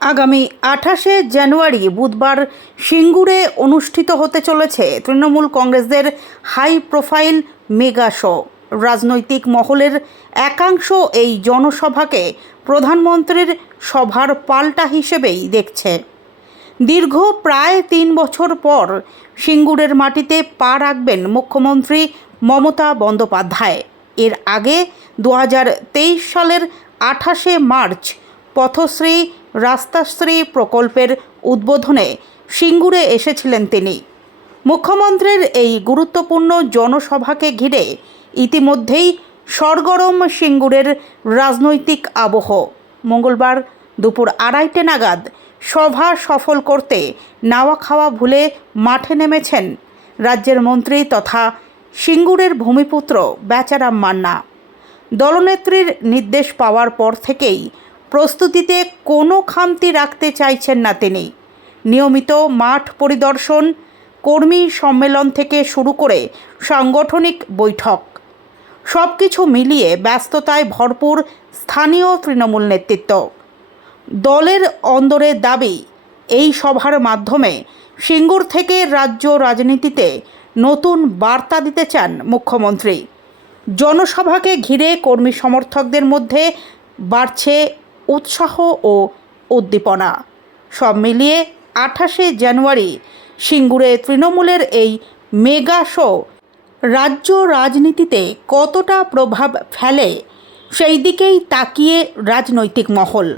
আগামী 28শে জানুয়ারি বুধবার সিঙ্গুরে অনুষ্ঠিত হতে চলেছে তৃণমূল কংগ্রেসের হাই প্রোফাইল মেগা শো। রাজনৈতিক মহলের একাংশ এই জনসভাকে প্রধানমন্ত্রীর সভার পাল্টা হিসেবেই দেখছে। দীর্ঘ প্রায় 3 বছর পর সিঙ্গুরের মাটিতে পা রাখবেন মুখ্যমন্ত্রী মমতা বন্দ্যোপাধ্যায়। এর আগে 2023 সালের 28শে মার্চ পথশ্রী রাস্তাশ্রী প্রকল্পের উদ্বোধনে সিঙ্গুরে এসেছিলেন তিনি। মুখ্যমন্ত্রীর এই গুরুত্বপূর্ণ জনসভাকে ঘিরে ইতিমধ্যেই সরগরম সিঙ্গুরের রাজনৈতিক আবহ। মঙ্গলবার দুপুর 2:30 নাগাদ সভা সফল করতে নাওয়া খাওয়া ভুলে মাঠে নেমেছেন রাজ্যের মন্ত্রী তথা সিঙ্গুরের ভূমিপুত্র বেচারাম মান্না। দলনেত্রীর নির্দেশ পাওয়ার পর থেকেই প্রস্তুতিতে কোনো খামতি রাখতে চাইছেন না তিনি। নিয়মিত মাঠ পরিদর্শন, কর্মী সম্মেলন থেকে শুরু করে সাংগঠনিক বৈঠক, সব কিছু মিলিয়ে ব্যস্ততায় ভরপুর স্থানীয় তৃণমূল নেতৃত্ব। দলের অন্দরের দাবি, এই সভার মাধ্যমে সিঙ্গুর থেকে রাজ্য রাজনীতিতে নতুন বার্তা দিতে চান মুখ্যমন্ত্রী। জনসভাকে ঘিরে কর্মী সমর্থকদের মধ্যে বাড়ছে উৎসাহ ও উদ্দীপনা। সব মিলিয়ে 28শে জানুয়ারি সিঙ্গুরে তৃণমূলের এই মেগা শো রাজ্য রাজনীতিতে কতটা প্রভাব ফেলে সেই দিকেই তাকিয়ে রাজনৈতিক মহল।